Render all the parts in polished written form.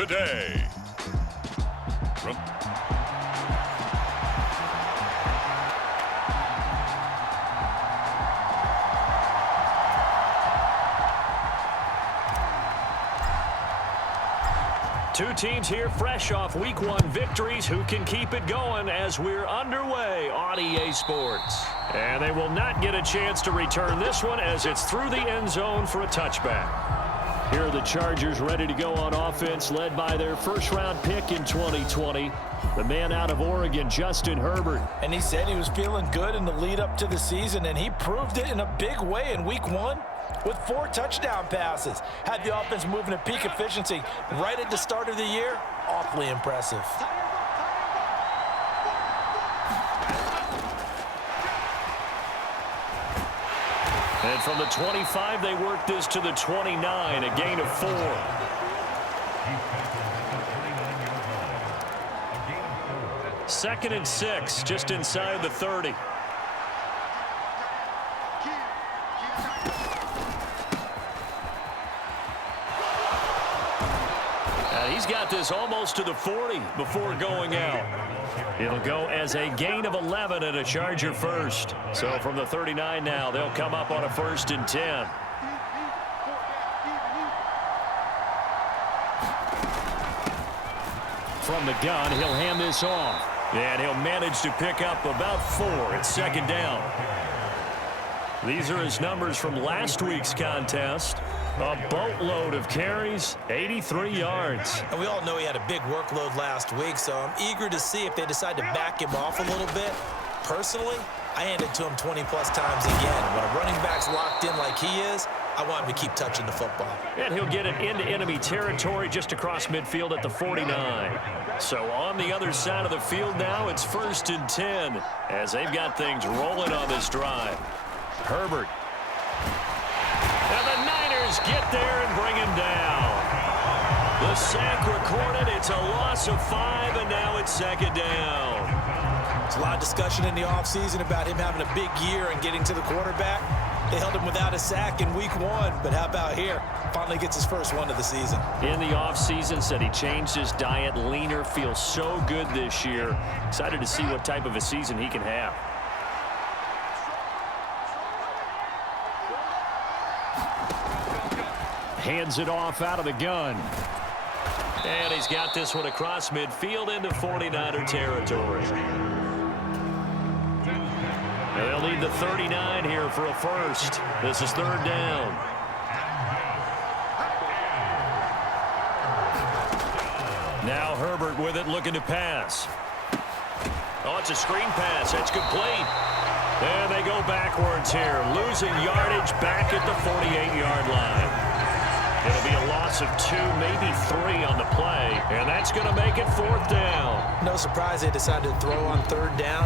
today. Two teams here fresh off Week 1 victories. Who can keep it going as we're underway on EA Sports? And they will not get a chance to return this one as it's through the end zone for a touchback. Here are the Chargers ready to go on offense, led by their first-round pick in 2020, the man out of Oregon, Justin Herbert. And he said he was feeling good in the lead up to the season, and he proved it in a big way in Week 1. With 4 touchdown passes. Had the offense moving at peak efficiency right at the start of the year. Awfully impressive. And from the 25, they work this to the 29, a gain of 4. Second and 6, just inside the 30. He's got this almost to the 40 before going out. It'll go as a gain of 11 and a Charger first. So from the 39 now, they'll come up on a 1st and 10. From the gun, he'll hand this off. And he'll manage to pick up about 4. It's 2nd down. These are his numbers from last week's contest. A boatload of carries, 83 yards. And we all know he had a big workload last week, so I'm eager to see if they decide to back him off a little bit. Personally, I hand it to him 20-plus times again. When a running back's locked in like he is, I want him to keep touching the football. And he'll get it into enemy territory just across midfield at the 49. So on the other side of the field now, it's 1st and 10 as they've got things rolling on this drive. Herbert. And the Niners get there and bring him down. The sack recorded. It's a loss of 5, and now it's 2nd down. There's a lot of discussion in the offseason about him having a big year and getting to the quarterback. They held him without a sack in Week 1, but how about here? Finally gets his first one of the season. In the offseason, said he changed his diet, leaner, feels so good this year. Excited to see what type of a season he can have. Hands it off out of the gun. And he's got this one across midfield into 49er territory. And they'll need the 39 here for a first. This is 3rd down. Now Herbert with it, looking to pass. Oh, it's a screen pass. That's complete. And they go backwards here, losing yardage back at the 48-yard line. It'll be a loss of 2, maybe 3 on the play, and that's going to make it 4th down. No surprise they decided to throw on 3rd down.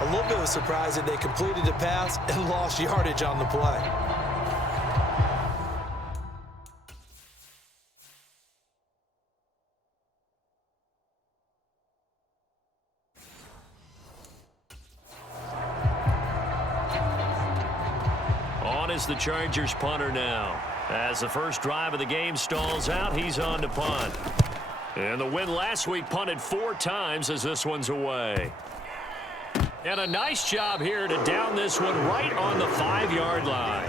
A little bit of a surprise that they completed the pass and lost yardage on the play. On is the Chargers punter now. As the first drive of the game stalls out, he's on to punt. And the win last week punted 4 times as this one's away. And a nice job here to down this one right on the 5-yard line.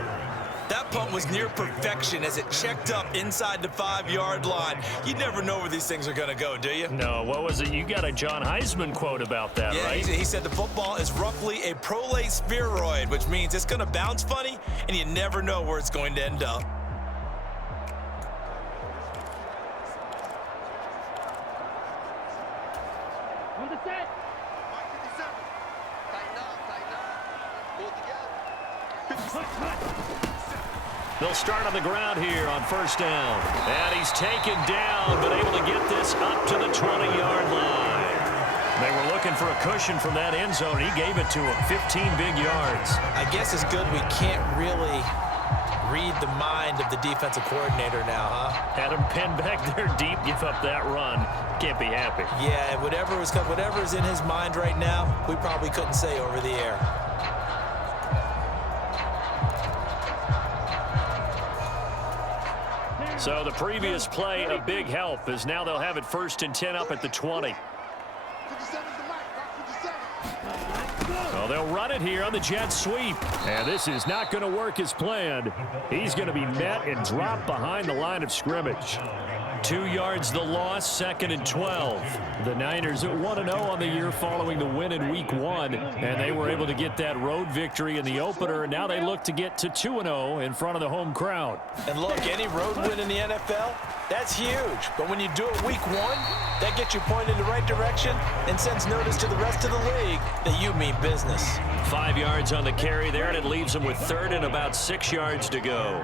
That punt was near perfection as it checked up inside the 5-yard line. You never know where these things are going to go, do you? No, what was it? You got a John Heisman quote about that, yeah, right? He said the football is roughly a prolate spheroid, which means it's going to bounce funny, and you never know where it's going to end up. They'll start on the ground here on 1st down. And he's taken down, but able to get this up to the 20-yard line. They were looking for a cushion from that end zone. He gave it to him, 15 big yards. I guess it's good we can't really read the mind of the defensive coordinator now, huh? Had him pinned back there deep, give up that run. Can't be happy. Yeah, whatever is in his mind right now, we probably couldn't say over the air. So the previous play, a big help, as now they'll have it 1st and 10 up at the 20. Well, they'll run it here on the jet sweep. And this is not going to work as planned. He's going to be met and dropped behind the line of scrimmage. 2 yards the loss, 2nd and 12. The Niners at 1-0 on the year following the win in Week 1. And they were able to get that road victory in the opener. And now they look to get to 2-0 in front of the home crowd. And look, any road win in the NFL, that's huge. But when you do it Week 1, that gets you pointed in the right direction and sends notice to the rest of the league that you mean business. 5 yards on the carry there, and it leaves them with 3rd and about 6 yards to go.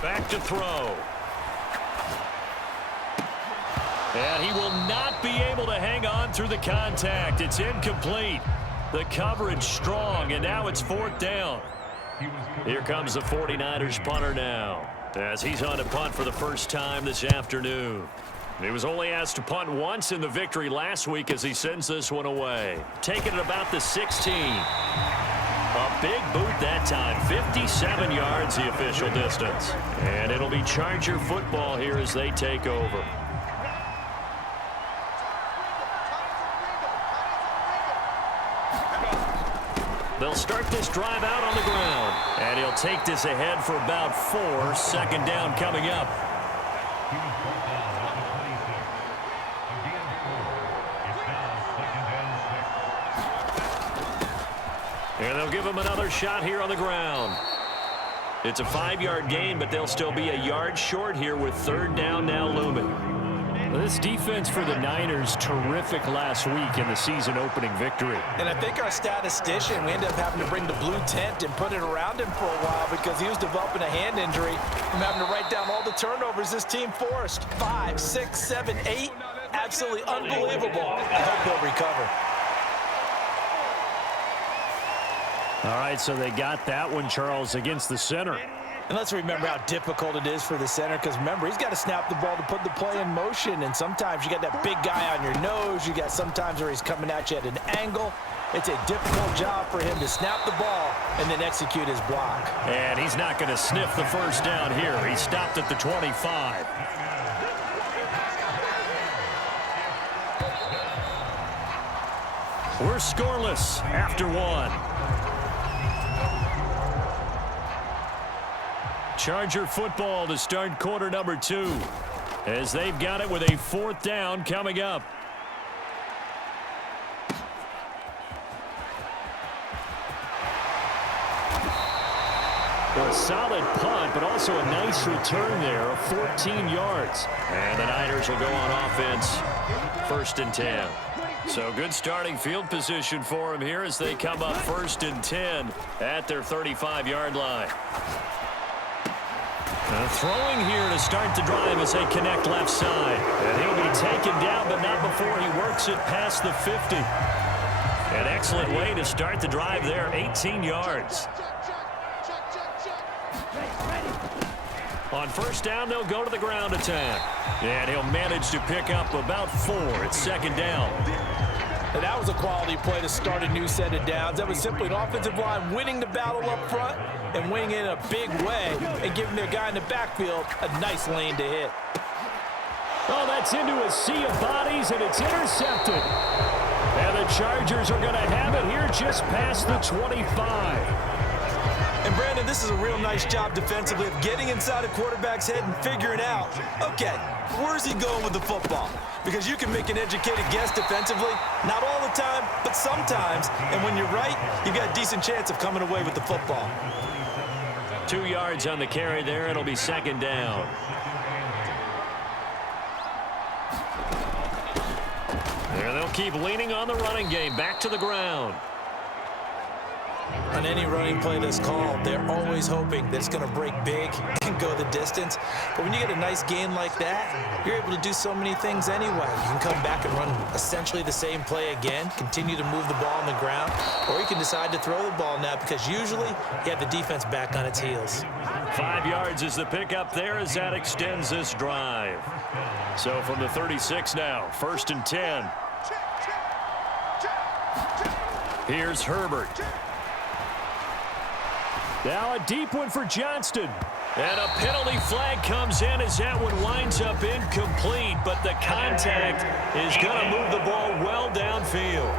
Back to throw. And he will not be able to hang on through the contact. It's incomplete. The coverage strong, and now it's 4th down. Here comes the 49ers punter now, as he's on to punt for the first time this afternoon. He was only asked to punt once in the victory last week as he sends this one away. Taking it about the 16. A big boot that time, 57 yards the official distance. And it'll be Charger football here as they take over. They'll start this drive out on the ground. And he'll take this ahead for about 4. 2nd down coming up. And they'll give him another shot here on the ground. It's a 5-yard gain, but they'll still be a yard short here with 3rd down now looming. This defense for the Niners, terrific last week in the season-opening victory. And I think our statistician, we ended up having to bring the blue tent and put it around him for a while because he was developing a hand injury from having to write down all the turnovers this team forced. 5, 6, 7, 8. Absolutely unbelievable. I hope he'll recover. All right, so they got that one, Charles, against the center. And let's remember how difficult it is for the center because, remember, he's got to snap the ball to put the play in motion. And sometimes you got that big guy on your nose. You got sometimes where he's coming at you at an angle. It's a difficult job for him to snap the ball and then execute his block. And he's not going to sniff the 1st down here. He stopped at the 25. We're scoreless after 1. Charger football to start quarter number 2 as they've got it with a 4th down coming up. A solid punt, but also a nice return there of 14 yards. And the Niners will go on offense, 1st and 10. So good starting field position for them here as they come up 1st and 10 at their 35-yard line. Throwing here to start the drive as they connect left side. And he'll be taken down, but not before he works it past the 50. An excellent way to start the drive there, 18 yards. On 1st down, they'll go to the ground attack. And he'll manage to pick up about 4. It's 2nd down. And that was a quality play to start a new set of downs. That was simply an offensive line winning the battle up front and winning it in a big way and giving their guy in the backfield a nice lane to hit. Oh, that's into a sea of bodies, and it's intercepted. And the Chargers are going to have it here just past the 25. And, Brandon, this is a real nice job defensively of getting inside a quarterback's head and figuring out, okay, where's he going with the football? Because you can make an educated guess defensively, not all the time, but sometimes. And when you're right, you've got a decent chance of coming away with the football. 2 yards on the carry there. It'll be 2nd down. There they'll keep leaning on the running game. Back to the ground. On any running play that's called, they're always hoping that it's going to break big and go the distance. But when you get a nice gain like that, you're able to do so many things anyway. You can come back and run essentially the same play again, continue to move the ball on the ground, or you can decide to throw the ball now because usually you have the defense back on its heels. 5 yards is the pickup there as that extends this drive. So from the 36 now, 1st and 10. Here's Herbert. Now a deep one for Johnston. And a penalty flag comes in as that one winds up incomplete, but the contact is going to move the ball well downfield.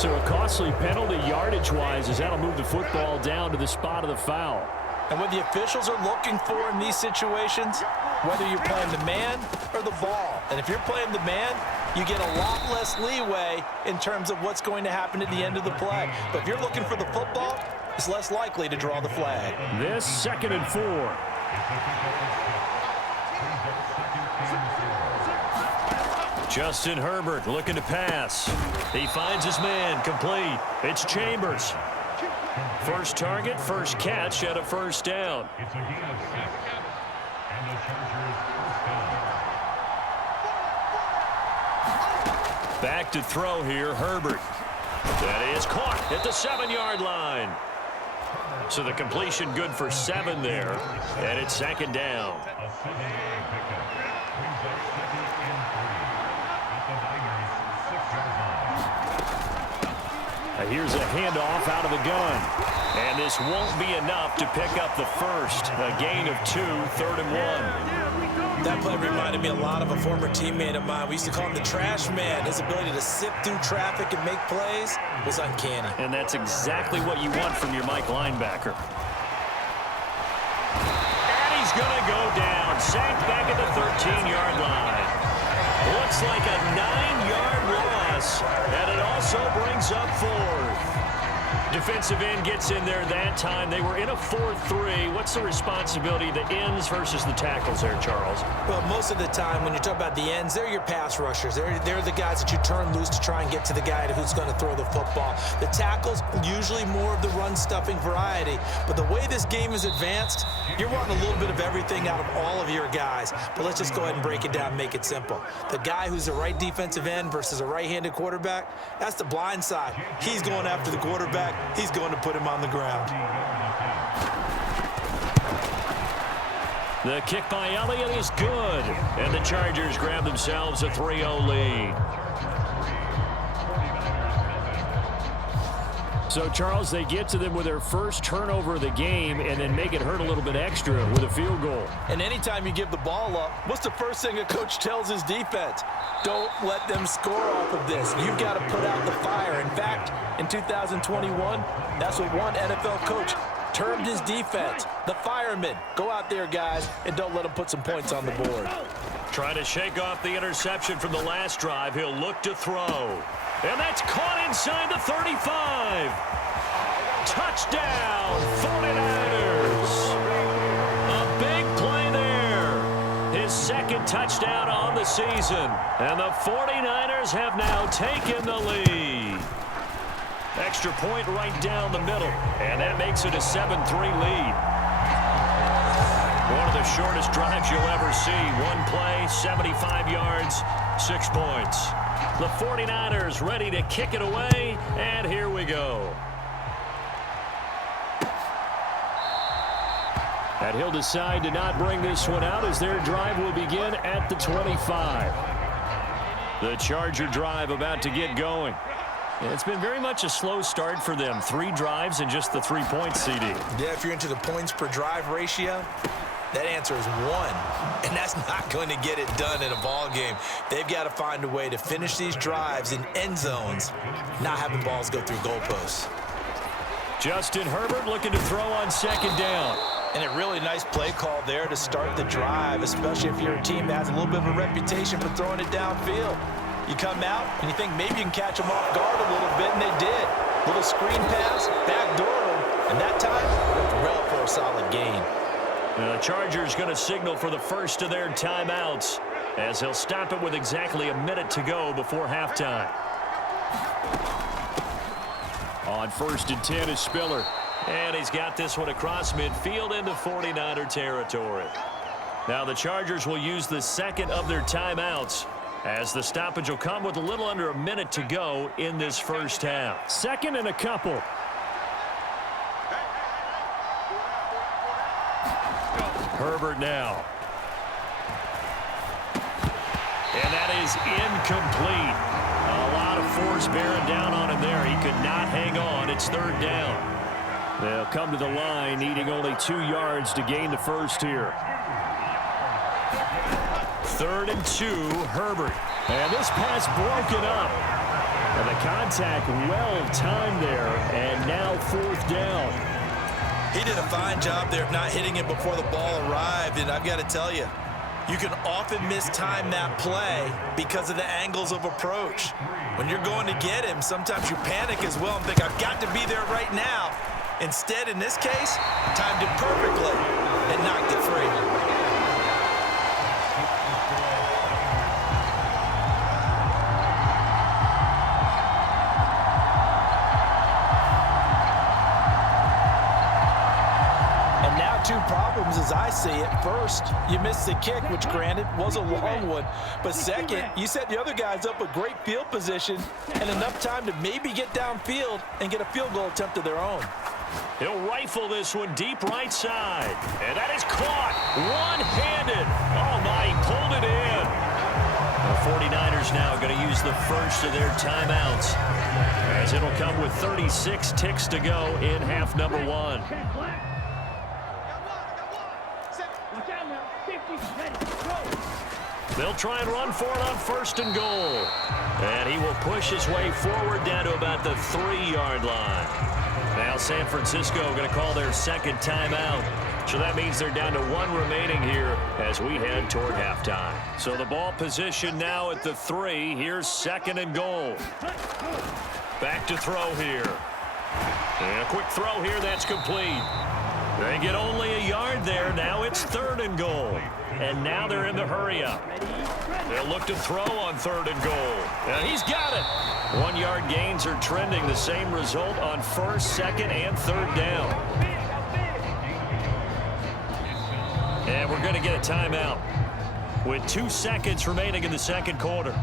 So a costly penalty yardage-wise as that'll move the football down to the spot of the foul. And what the officials are looking for in these situations, whether you're playing the man or the ball. And if you're playing the man, you get a lot less leeway in terms of what's going to happen at the end of the play. But if you're looking for the football, it's less likely to draw the flag. This 2nd and 4. Justin Herbert looking to pass. He finds his man, complete. It's Chambers. First target, first catch at a first down. Back to throw here, Herbert. That is caught at the 7-yard line. So the completion good for 7 there, and it's 2nd down. Here's a handoff out of the gun. And this won't be enough to pick up the first. A gain of 2, 3rd and 1. That play reminded me a lot of a former teammate of mine. We used to call him the trash man. His ability to sift through traffic and make plays was uncanny. And that's exactly what you want from your Mike linebacker. And he's going to go down. Sacked back at the 13-yard line. Looks like a 9-yard loss. And it also brings up 4th. Defensive end gets in there that time. They were in a 4-3. What's the responsibility, the ends versus the tackles there, Charles? Well, most of the time when you talk about the ends, they're your pass rushers. They're the guys that you turn loose to try and get to the guy who's going to throw the football. The tackles, usually more of the run-stuffing variety. But the way this game is advanced, you're wanting a little bit of everything out of all of your guys. But let's just go ahead and break it down and make it simple. The guy who's the right defensive end versus a right-handed quarterback, that's the blind side. He's going after the quarterback. He's going to put him on the ground. The kick by Elliott is good. And the Chargers grab themselves a 3-0 lead. So, Charles, they get to them with their first turnover of the game and then make it hurt a little bit extra with a field goal. And anytime you give the ball up, what's the first thing a coach tells his defense? Don't let them score off of this. You've got to put out the fire. In fact, in 2021, that's what one NFL coach termed his defense, the firemen. Go out there, guys, and don't let them put some points on the board. Trying to shake off the interception from the last drive. He'll look to throw. And that's caught inside the 35. Touchdown, 49ers. A big play there. His 2nd touchdown on the season. And the 49ers have now taken the lead. Extra point right down the middle. And that makes it a 7-3 lead. One of the shortest drives you'll ever see. One play, 75 yards, 6 points. The 49ers ready to kick it away, and here we go. And he'll decide to not bring this one out as their drive will begin at the 25. The Charger drive about to get going. It's been very much a slow start for them. 3 drives and just the 3 points, CD. Yeah, if you're into the points per drive ratio, that answer is 1, and that's not going to get it done in a ball game. They've got to find a way to finish these drives in end zones, not having balls go through goalposts. Justin Herbert looking to throw on 2nd down. And a really nice play call there to start the drive, especially if you're a team that has a little bit of a reputation for throwing it downfield. You come out and you think maybe you can catch them off guard a little bit, and they did. Little screen pass, backdoor them, and that time, well for a solid gain. The Chargers going to signal for the first of their timeouts as he'll stop it with exactly a minute to go before halftime. On 1st and 10 is Spiller. And he's got this one across midfield into 49er territory. Now the Chargers will use the 2nd of their timeouts as the stoppage will come with a little under a minute to go in this first half. 2nd and a couple. Herbert now. And that is incomplete. A lot of force bearing down on him there. He could not hang on. It's third down. They'll come to the line, needing only 2 yards to gain the first here. 3rd and 2, Herbert. And this pass broken up. And the contact well timed there, and now 4th down. He did a fine job there of not hitting it before the ball arrived, and I've got to tell you, you can often mistime that play because of the angles of approach. When you're going to get him, sometimes you panic as well and think, I've got to be there right now. Instead, in this case, timed it perfectly and knocked it free. Two problems as I see it. First, you missed the kick, which granted was a long one. But second, you set the other guys up with great field position and enough time to maybe get downfield and get a field goal attempt of their own. He'll rifle this one deep right side. And that is caught one-handed. Oh, my, he pulled it in. The 49ers now going to use the first of their timeouts, as it'll come with 36 ticks to go in half number 1. They'll try and run for it on 1st and goal. And he will push his way forward down to about the 3-yard line. Now San Francisco going to call their second timeout. So that means they're down to 1 remaining here as we head toward halftime. So the ball position now at the 3. Here's 2nd and goal. Back to throw here. And a quick throw here that's complete. They get only a yard there. Now it's 3rd and goal. And now they're in the hurry-up. They'll look to throw on 3rd and goal. And he's got it. 1-yard gains are trending. The same result on 1st, 2nd, and 3rd down. And we're going to get a timeout with 2 seconds remaining in the second quarter.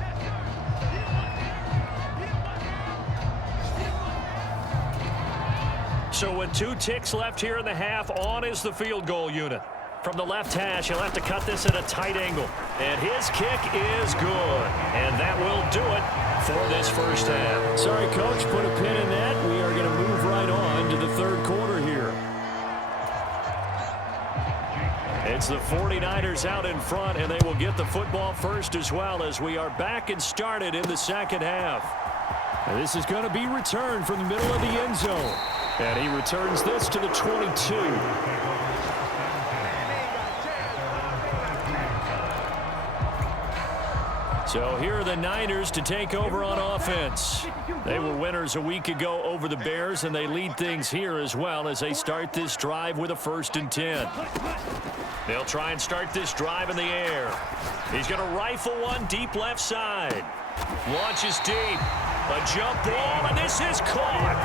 So with 2 ticks left here in the half, on is the field goal unit. From the left hash, he'll have to cut this at a tight angle. And his kick is good. And that will do it for this first half. Sorry, Coach, put a pin in that. We are going to move right on to the 3rd quarter here. It's the 49ers out in front, and they will get the football first as well, as we are back and started in the second half. And this is going to be returned from the middle of the end zone. And he returns this to the 22. So here are the Niners to take over on offense. They were winners a week ago over the Bears, and they lead things here as well as they start this drive with a 1st and 10. They'll try and start this drive in the air. He's going to rifle one deep left side. Launches deep. A jump ball, and this is caught.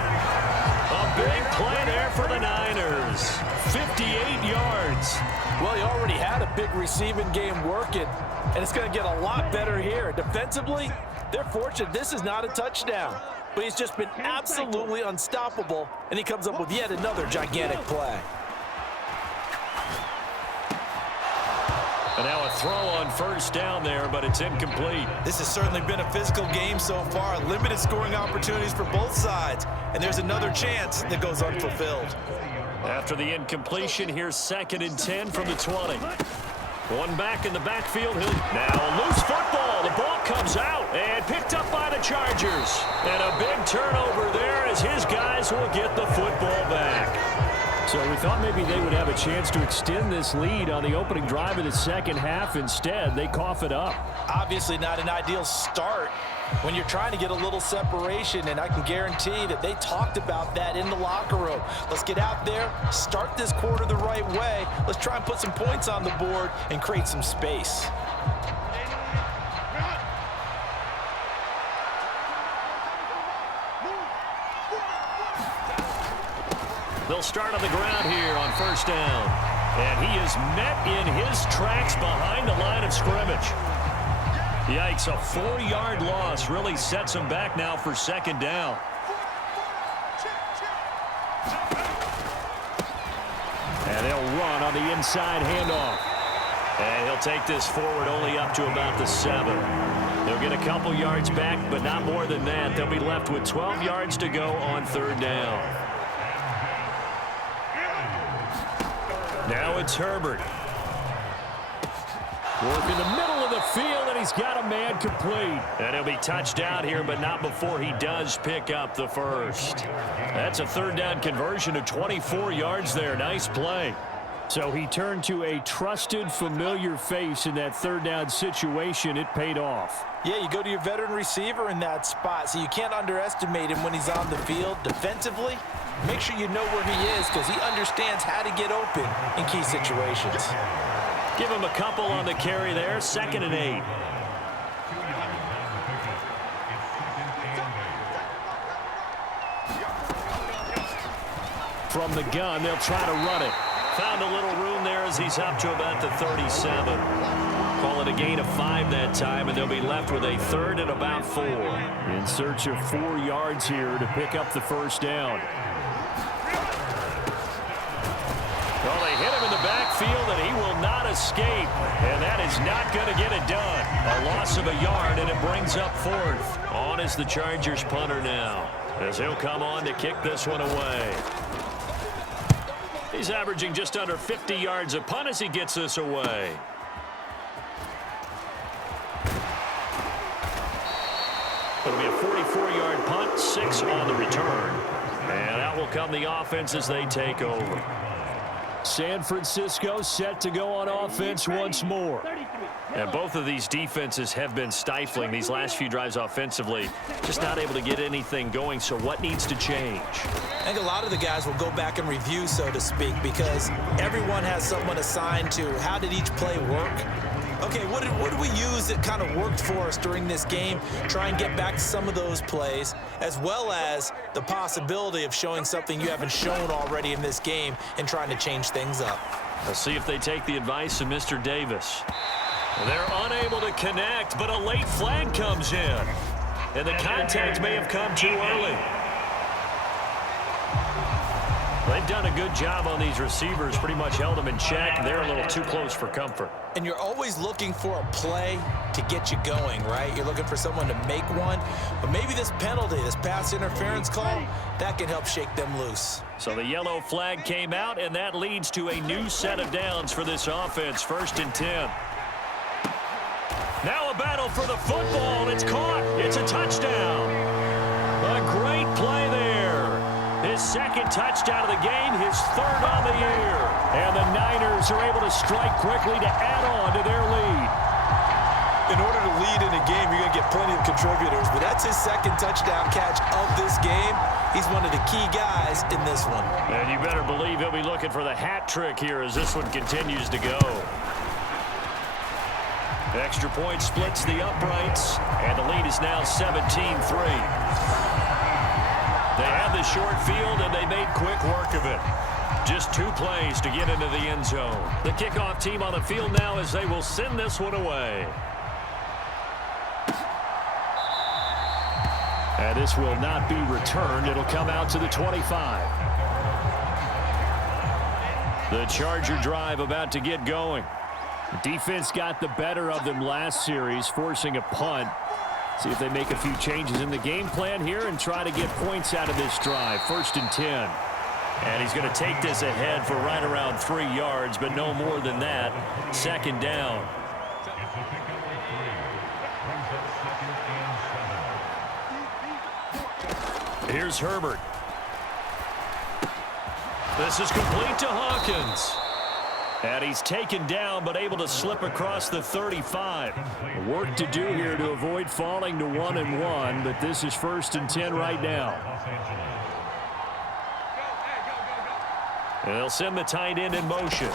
A big play there for the Niners. 58 yards. Well, he already had a big receiving game working, and it's going to get a lot better here. Defensively, they're fortunate this is not a touchdown, but he's just been absolutely unstoppable, and he comes up with yet another gigantic play. And now a throw on 1st down there, but it's incomplete. This has certainly been a physical game so far. Limited scoring opportunities for both sides, and there's another chance that goes unfulfilled. After the incompletion, here's 2nd and 10 from the 20. One back in the backfield. Now a loose football. The ball comes out and picked up by the Chargers. And a big turnover there as his guys will get the football back. So we thought maybe they would have a chance to extend this lead on the opening drive of the second half. Instead, they cough it up. Obviously not an ideal start when you're trying to get a little separation, and I can guarantee that they talked about that in the locker room. Let's get out there, start this quarter the right way. Let's try and put some points on the board and create some space. They'll start on the ground here on 1st down. And he is met in his tracks behind the line of scrimmage. Yikes, a 4-yard loss really sets him back now for 2nd down. And they'll run on the inside handoff. And he'll take this forward only up to about the 7. They'll get a couple yards back, but not more than that. They'll be left with 12 yards to go on third down. Now it's Herbert. Working the middle of the field, and he's got a man complete. And he'll be touched out here, but not before he does pick up the first. That's a third down conversion of 24 yards there. Nice play. So he turned to a trusted, familiar face in that third down situation. It paid off. Yeah, you go to your veteran receiver in that spot, so you can't underestimate him when he's on the field defensively. Make sure you know where he is because he understands how to get open in key situations. Give him a couple on the carry there. 2nd and 8. From the gun, they'll try to run it. Found a little room there as he's up to about the 37. Call it a gain of 5 that time, and they'll be left with a 3rd and about 4. In search of 4 yards here to pick up the first down. Well, they hit him in the backfield, and he will not escape. And that is not going to get it done. A loss of a yard, and it brings up 4th. On is the Chargers punter now, as he'll come on to kick this one away. He's averaging just under 50 yards a punt as he gets this away. It'll be a 44-yard punt, 6 on the return. And out will come the offense as they take over. San Francisco set to go on offense once more. And both of these defenses have been stifling these last few drives offensively. Just not able to get anything going, so what needs to change? I think a lot of the guys will go back and review, so to speak, because everyone has someone assigned to how did each play work. Okay, what did we use that kind of worked for us during this game? Try and get back to some of those plays, as well as the possibility of showing something you haven't shown already in this game and trying to change things up. Let's see if they take the advice of Mr. Davis. They're unable to connect, but a late flag comes in. And the contact may have come too early. They've done a good job on these receivers, pretty much held them in check. They're a little too close for comfort. And you're always looking for a play to get you going, right? You're looking for someone to make one. But maybe this penalty, this pass interference call, that can help shake them loose. So the yellow flag came out, and that leads to a new set of downs for this offense. 1st and 10. Now a battle for the football, and it's caught. It's a touchdown. A great play there. His 2nd touchdown of the game, his 3rd on the year. And the Niners are able to strike quickly to add on to their lead. In order to lead in a game, you're going to get plenty of contributors, but that's his 2nd touchdown catch of this game. He's one of the key guys in this one. And you better believe he'll be looking for the hat trick here as this one continues to go. Extra point splits the uprights, and the lead is now 17-3. They have the short field, and they made quick work of it. Just 2 plays to get into the end zone. The kickoff team on the field now as they will send this one away. And this will not be returned. It'll come out to the 25. The Charger drive about to get going. The defense got the better of them last series, forcing a punt. See if they make a few changes in the game plan here and try to get points out of this drive. 1st and 10. And he's going to take this ahead for right around 3 yards, but no more than that. 2nd down. Here's Herbert. This is complete to Hawkins. And he's taken down, but able to slip across the 35. Work to do here to avoid falling to 1-1, but this is 1st and 10 right now. And they'll send the tight end in motion.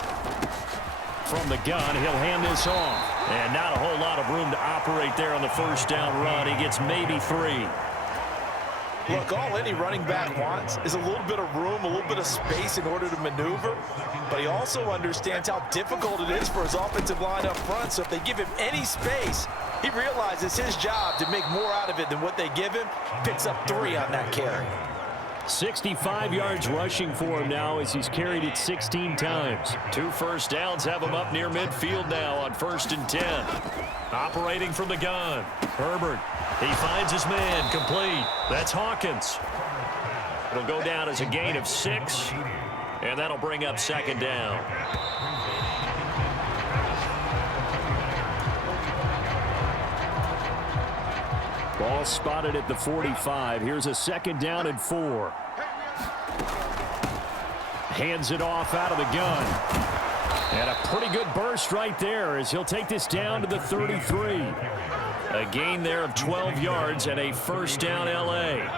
From the gun, he'll hand this off. And not a whole lot of room to operate there on the 1st down run. He gets maybe 3. Look, all any running back wants is a little bit of room, a little bit of space in order to maneuver. But he also understands how difficult it is for his offensive line up front. So if they give him any space, he realizes his job to make more out of it than what they give him. Picks up 3 on that carry. 65 yards rushing for him now as he's carried it 16 times. 2 first downs have him up near midfield now on 1st and 10. Operating from the gun. Herbert. He finds his man. Complete. That's Hawkins. It'll go down as a gain of 6. And that'll bring up 2nd down. Ball spotted at the 45. Here's a 2nd down and 4. Hands it off out of the gun. And a pretty good burst right there as he'll take this down to the 33. A gain there of 12 yards and a 1st down L.A.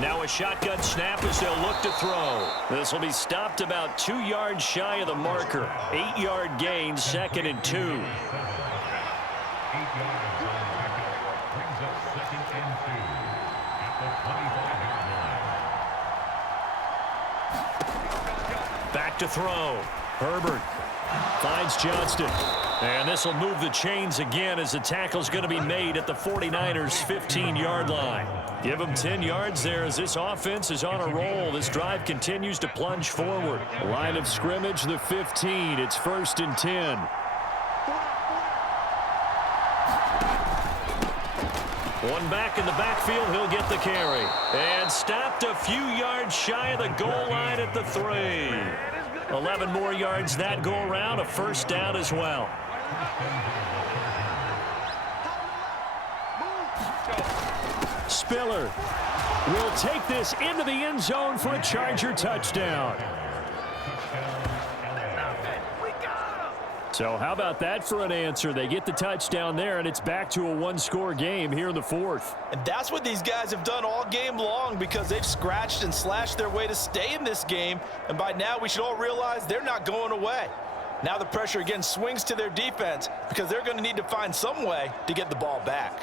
Now a shotgun snap as they'll look to throw. This will be stopped about 2 yards shy of the marker. 8-yard gain, 2nd and 2. Back to throw. Herbert finds Johnston. And this will move the chains again as the tackle's going to be made at the 49ers' 15-yard line. Give them 10 yards there as this offense is on a roll. This drive continues to plunge forward. Line of scrimmage, the 15. It's 1st and 10. One back in the backfield, he'll get the carry. And stopped a few yards shy of the goal line at the 3. 11 more yards that go around, a 1st down as well. Spiller will take this into the end zone for a Charger touchdown. So how about that for an answer? They get the touchdown there, and it's back to a 1-score game here in the 4th. And that's what these guys have done all game long because they've scratched and slashed their way to stay in this game. And by now, we should all realize they're not going away. Now the pressure again swings to their defense because they're going to need to find some way to get the ball back.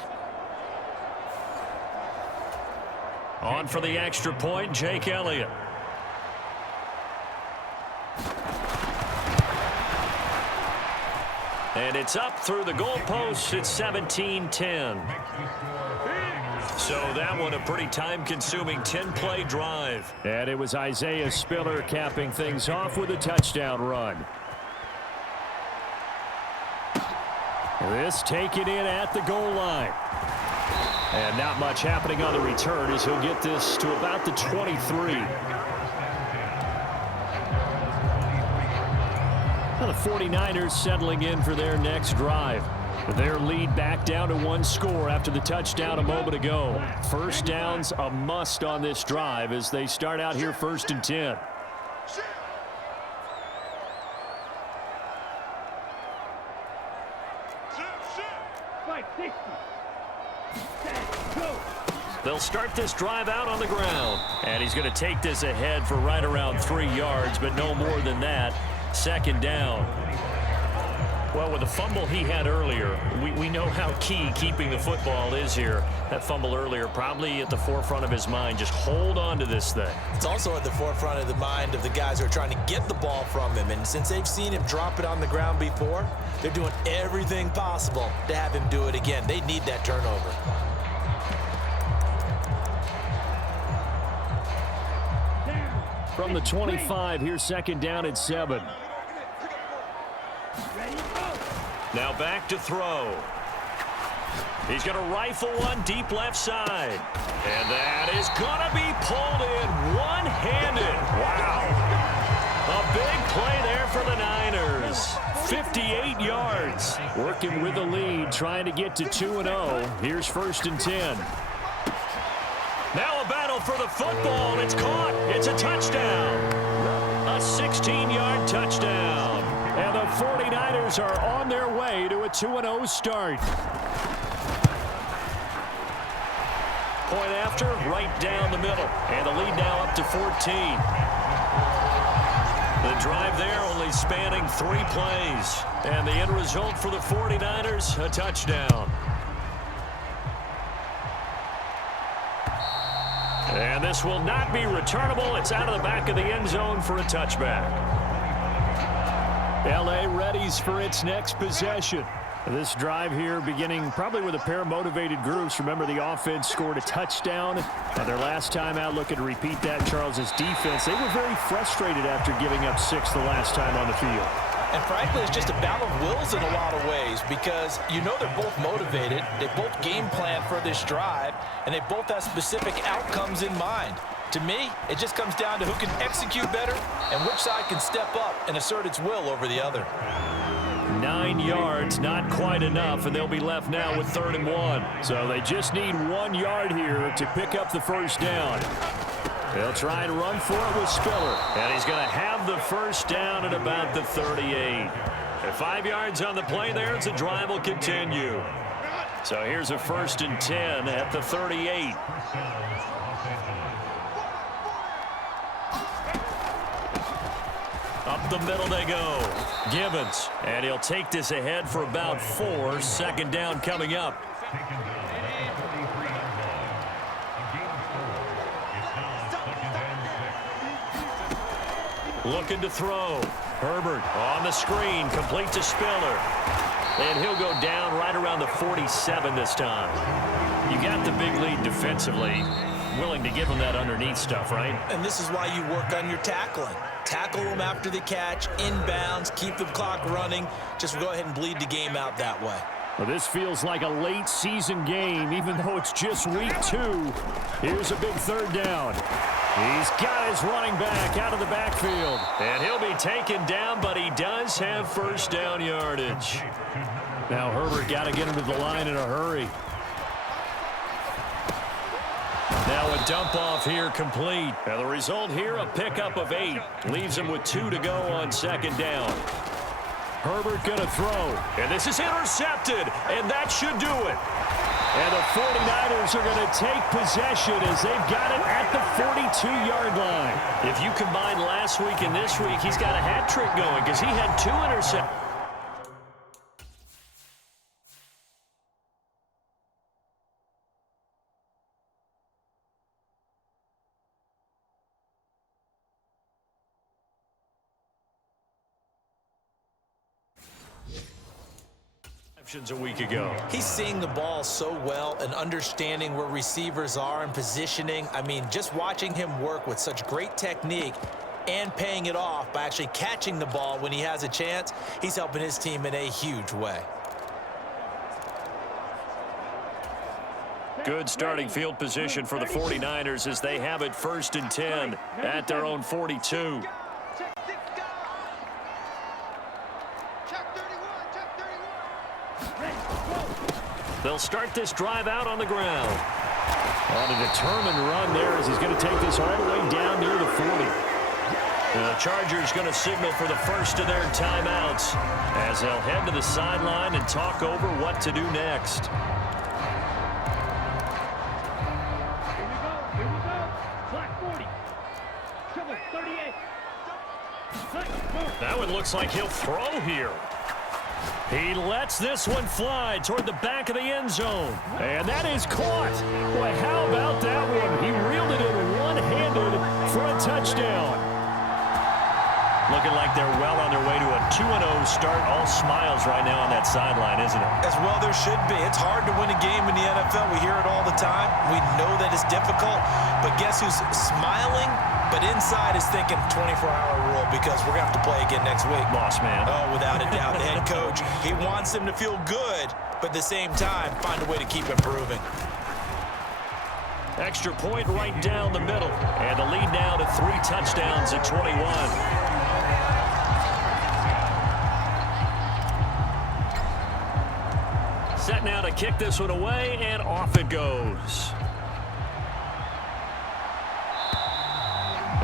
On for the extra point, Jake Elliott. And it's up through the goalposts. It's 17-10. So that one a pretty time-consuming 10-play drive. And it was Isaiah Spiller capping things off with a touchdown run. This taken in at the goal line. And not much happening on the return as he'll get this to about the 23. Well, the 49ers settling in for their next drive. Their lead back down to 1 score after the touchdown a moment ago. 1st down's a must on this drive as they start out here 1st and 10. They'll start this drive out on the ground. And he's going to take this ahead for right around 3 yards, but no more than that. 2nd down. Well, with the fumble he had earlier, we know how key keeping the football is here. That fumble earlier probably at the forefront of his mind. Just hold on to this thing. It's also at the forefront of the mind of the guys who are trying to get the ball from him. And since they've seen him drop it on the ground before, they're doing everything possible to have him do it again. They need that turnover. From the 25, here's 2nd down and 7. Now back to throw. He's going to rifle one deep left side. And that is going to be pulled in one-handed. Wow. A big play there for the Niners. 58 yards. Working with the lead, trying to get to 2-0. Here's 1st and 10. Now a battle for the football, and it's caught. It's a touchdown. A 16-yard touchdown. And the 49ers are on their way to a 2-0 start. Point after, right down the middle. And the lead now up to 14. The drive there only spanning 3 plays. And the end result for the 49ers, a touchdown. And this will not be returnable. It's out of the back of the end zone for a touchback. L.A. readies for its next possession. This drive here beginning probably with a pair of motivated groups. Remember, the offense scored a touchdown. Their last time out, looking to repeat that. Charles's defense, they were very frustrated after giving up 6 the last time on the field. And frankly, it's just a battle of wills in a lot of ways because you know they're both motivated. They both game plan for this drive, and they both have specific outcomes in mind. To me, it just comes down to who can execute better and which side can step up and assert its will over the other. 9 yards, not quite enough, and they'll be left now with 3rd and 1. So they just need 1 yard here to pick up the first down. They'll try and run for it with Spiller. And he's going to have the first down at about the 38. At 5 yards on the play there, as the drive will continue. So here's a 1st and 10 at the 38. Up the middle they go. Gibbons. And he'll take this ahead for about 4. 2nd down coming up. Looking to throw. Herbert on the screen. Complete to Spiller. And he'll go down right around the 47 this time. You got the big lead defensively. Willing to give him that underneath stuff, right? And this is why you work on your tackling. Tackle them after the catch, inbounds, keep the clock running. Just go ahead and bleed the game out that way. Well, this feels like a late season game, even though it's just week 2. Here's a big 3rd down. He's got his running back out of the backfield. And he'll be taken down, but he does have 1st down yardage. Now Herbert got to get him to the line in a hurry. Now a dump off here complete. And the result here, a pickup of 8. Leaves him with 2 to go on 2nd down. Herbert going to throw. And this is intercepted, and that should do it. And the 49ers are going to take possession as they've got it at the 42-yard line. If you combine last week and this week, he's got a hat trick going because he had 2 interceptions. A week ago. He's seeing the ball so well and understanding where receivers are and positioning. I mean, just watching him work with such great technique and paying it off by actually catching the ball when he has a chance, he's helping his team in a huge way. Good starting field position for the 49ers as they have it 1st and 10 at their own 42. They'll start this drive out on the ground. On a determined run there as he's going to take this all the way down near the 40. The Chargers going to signal for the first of their timeouts as they'll head to the sideline and talk over what to do next. Here we go. Clock 40. Trouble 38. That one looks like he'll throw here. He lets this one fly toward the back of the end zone. And that is caught. Boy, how about that one? He reeled it in one-handed for a touchdown. Looking like they're well on their way to a 2-0 start. All smiles right now on that sideline, isn't it? As well there should be. It's hard to win a game in the NFL. We hear it all the time. We know that it's difficult. But guess who's smiling? But inside is thinking 24-hour rule because we're going to have to play again next week. Boss man. Oh, without a doubt. The head coach, he wants them to feel good, but at the same time, find a way to keep improving. Extra point right down the middle. And the lead now to 3 touchdowns at 21. Set now to kick this one away, and off it goes.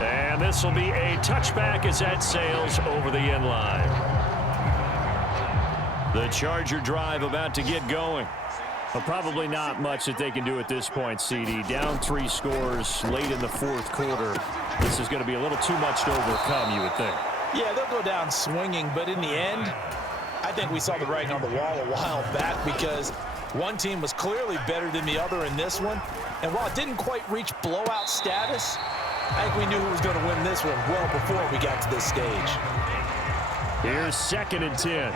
And this will be a touchback as that sails over the end line. The Charger drive about to get going. Well, probably not much that they can do at this point, CD. Down 3 scores late in the 4th quarter. This is going to be a little too much to overcome, you would think. Yeah, they'll go down swinging, but in the end, I think we saw the writing on the wall a while back because one team was clearly better than the other in this one. And while it didn't quite reach blowout status, I think we knew who was going to win this one well before we got to this stage. Here's 2nd and 10.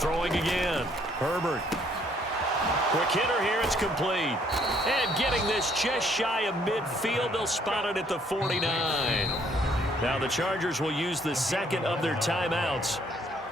Throwing again. Herbert. Quick hitter here. It's complete. And getting this just shy of midfield. They'll spot it at the 49. Now the Chargers will use the second of their timeouts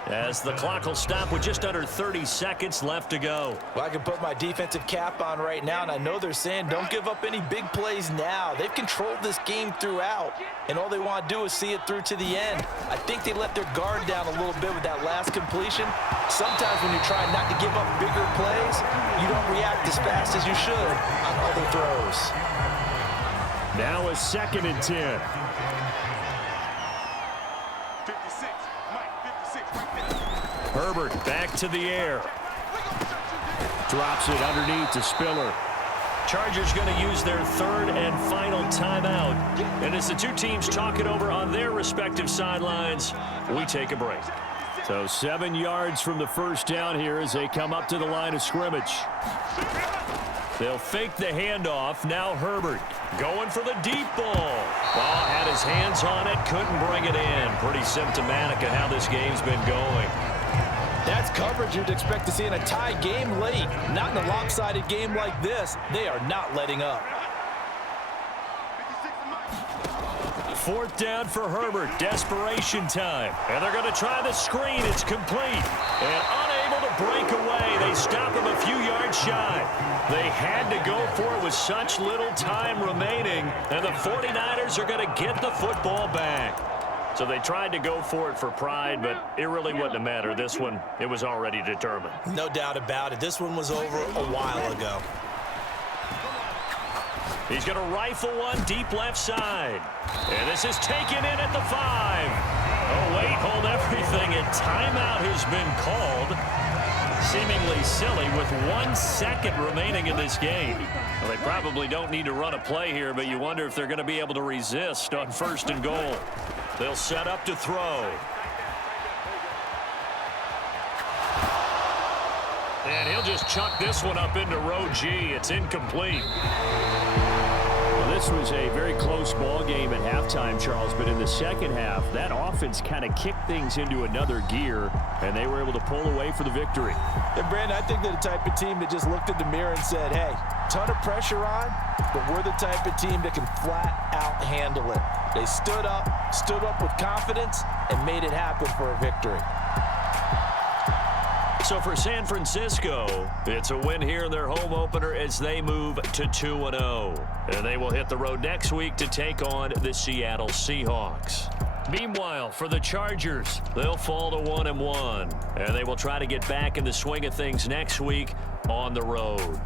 as the clock will stop with just under 30 seconds left to go. Well, I can put my defensive cap on right now, and I know they're saying don't give up any big plays now. They've controlled this game throughout, and all they want to do is see it through to the end. I think they let their guard down a little bit with that last completion. Sometimes when you're trying not to give up bigger plays, you don't react as fast as you should on other throws. Now a 2nd and 10. Herbert back to the air. Drops it underneath to Spiller. Chargers going to use their 3rd and final timeout. And as the two teams talk it over on their respective sidelines, we take a break. So 7 yards from the first down here as they come up to the line of scrimmage. They'll fake the handoff. Now Herbert going for the deep ball. Ball had his hands on it, couldn't bring it in. Pretty symptomatic of how this game's been going. That's coverage you'd expect to see in a tie game late. Not in a lopsided game like this. They are not letting up. 4th down for Herbert. Desperation time. And they're going to try the screen. It's complete. And unable to break away. They stop him a few yards shy. They had to go for it with such little time remaining. And the 49ers are going to get the football back. So they tried to go for it for pride, but it really wouldn't have mattered. This one, it was already determined. No doubt about it. This one was over a while ago. He's going to rifle one deep left side. And this is taken in at the 5. Oh, wait, hold everything. A timeout has been called. Seemingly silly with 1 second remaining in this game. Well, they probably don't need to run a play here, but you wonder if they're going to be able to resist on 1st and goal. They'll set up to throw. And he'll just chuck this one up into row G. It's incomplete. Well, this was a very close ball game at halftime, Charles, but in the second half, that offense kind of kicked things into another gear, and they were able to pull away for the victory. And Brandon, I think they're the type of team that just looked at the mirror and said, hey, ton of pressure on, but we're the type of team that can flat out handle it. They stood up with confidence, and made it happen for a victory. So for San Francisco, it's a win here in their home opener as they move to 2-0. And they will hit the road next week to take on the Seattle Seahawks. Meanwhile, for the Chargers, they'll fall to 1-1. And they will try to get back in the swing of things next week on the road.